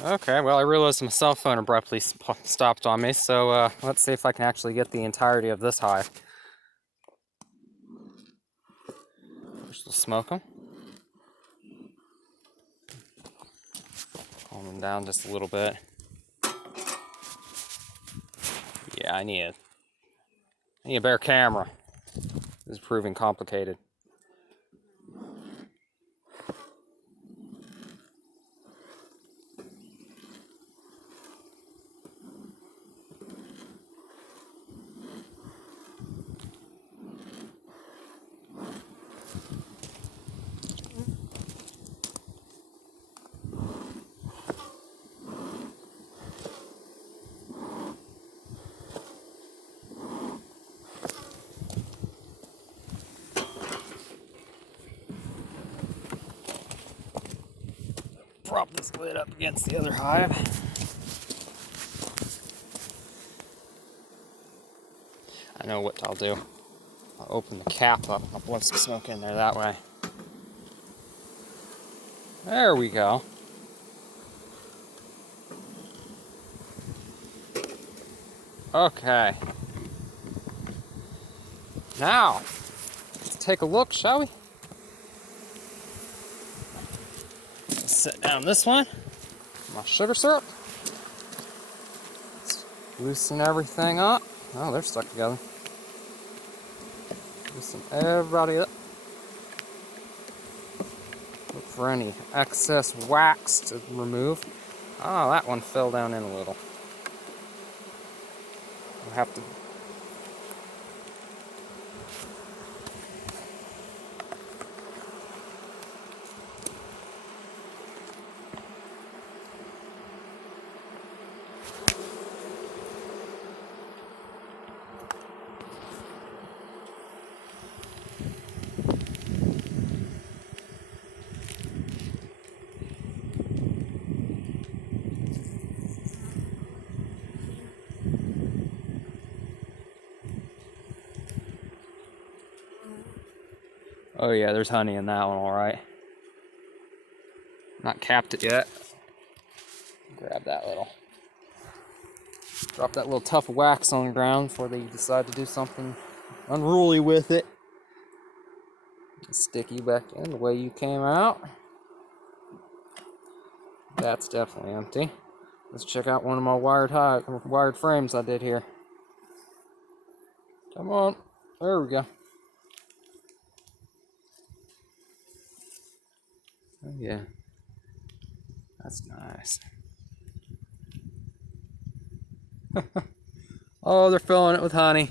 Okay, well, I realized my cell phone abruptly stopped on me, so let's see if I can actually get the entirety of this hive. First, we'll smoke them. Calm them down just a little bit. Yeah, I need a better camera. This is proving complicated. Prop this lid up against the other hive. I know what I'll do. I'll open the cap up. I'll blow some smoke in there that way. There we go. Okay. Now, let's take a look, shall we? Let's set down this one. My sugar syrup. Let's loosen everything up. Oh, they're stuck together. Loosen everybody up. Look for any excess wax to remove. Oh, that one fell down in a little. We'll have to. Oh yeah, there's honey in that one, alright. Not capped it yet. Grab that little. Drop that little tuft of wax on the ground before they decide to do something unruly with it. Stick you back in the way you came out. That's definitely empty. Let's check out one of my wired frames I did here. Come on. There we go. Oh yeah. That's nice. Oh, they're filling it with honey.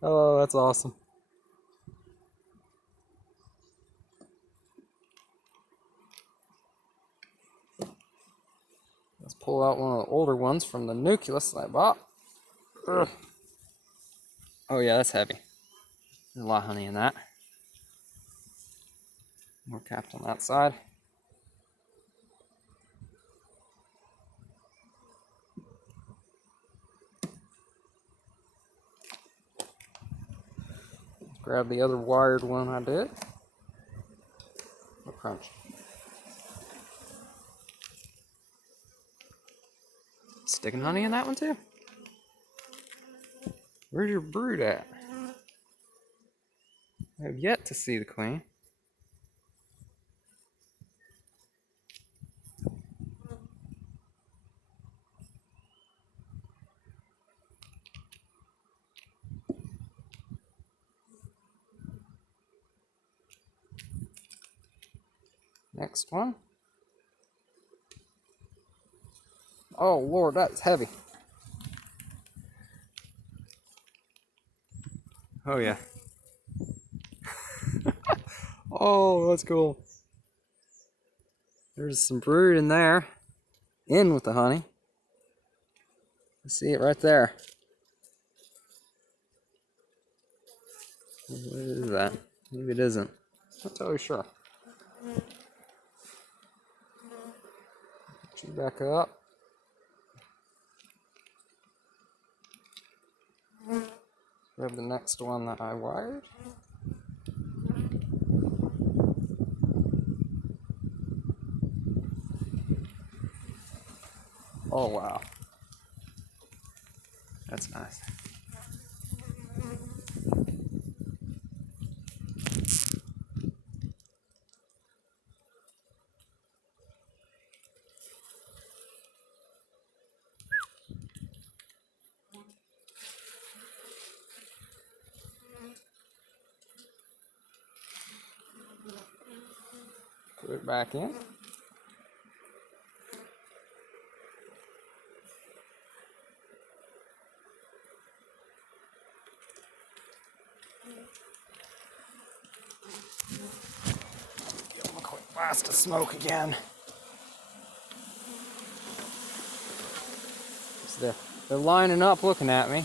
Oh, that's awesome. Let's pull out one of the older ones from the nucleus that I bought. Ugh. Oh yeah, that's heavy. There's a lot of honey in that. More capped on that side. Grab the other wired one I did. A crunch. Sticking honey in that one too? Where's your brood at? I have yet to see the queen. Next one. Oh Lord, that's heavy. Oh yeah. Oh, that's cool. There's some brood in there. In with the honey. You see it right there. What is that? Maybe it isn't. Not totally sure. Get you back up. Grab the next one that I wired. Oh wow. That's nice. Put it back in. Give them a quick blast of smoke again. So they're lining up looking at me.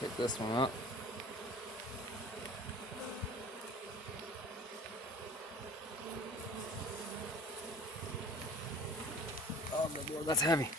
Pick this one up. Oh my God, that's heavy.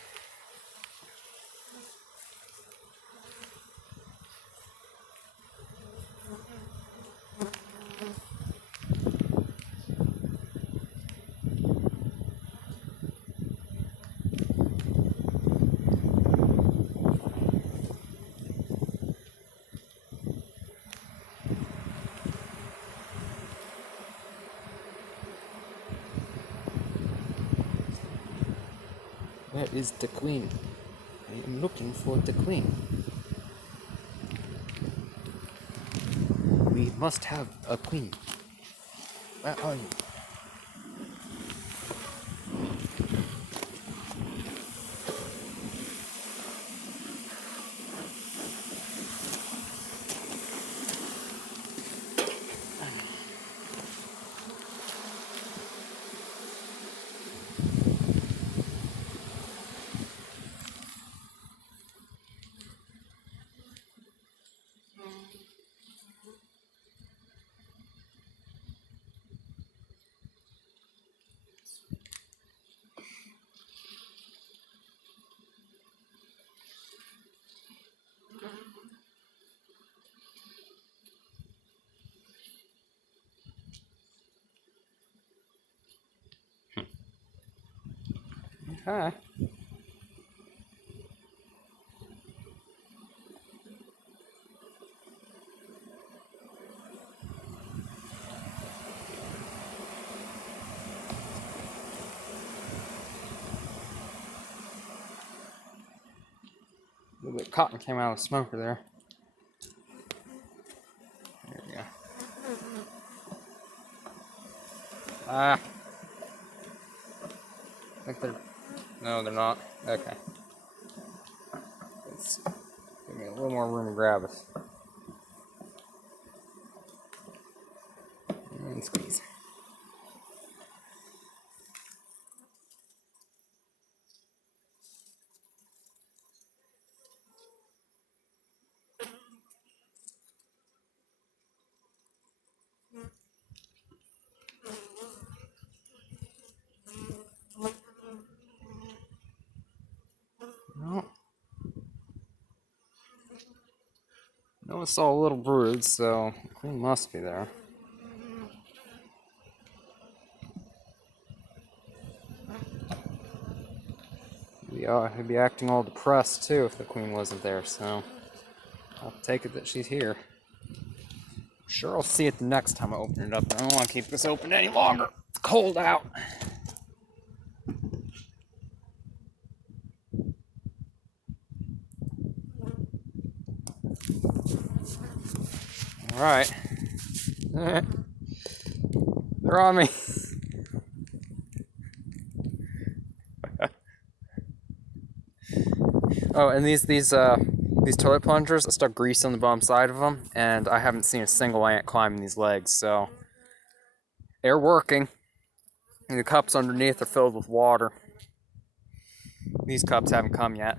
Where is the queen? I am looking for the queen. We must have a queen. Where are you? Okay. A little bit of cotton came out of the smoker there. There we go. Ah. I think they're... No, they're not. Okay. Let's give me a little more room to grab us. And squeeze. No. No, it's all a little brood, so the queen must be there. He'd be acting all depressed too if the queen wasn't there, so I'll take it that she's here. Sure, I'll see it the next time I open it up. I don't want to keep this open any longer. It's cold out. All right. They're on me. Oh, and these toilet plungers, I stuck grease on the bottom side of them, and I haven't seen a single ant climbing these legs, so they're working. And the cups underneath are filled with water. These cups haven't come yet.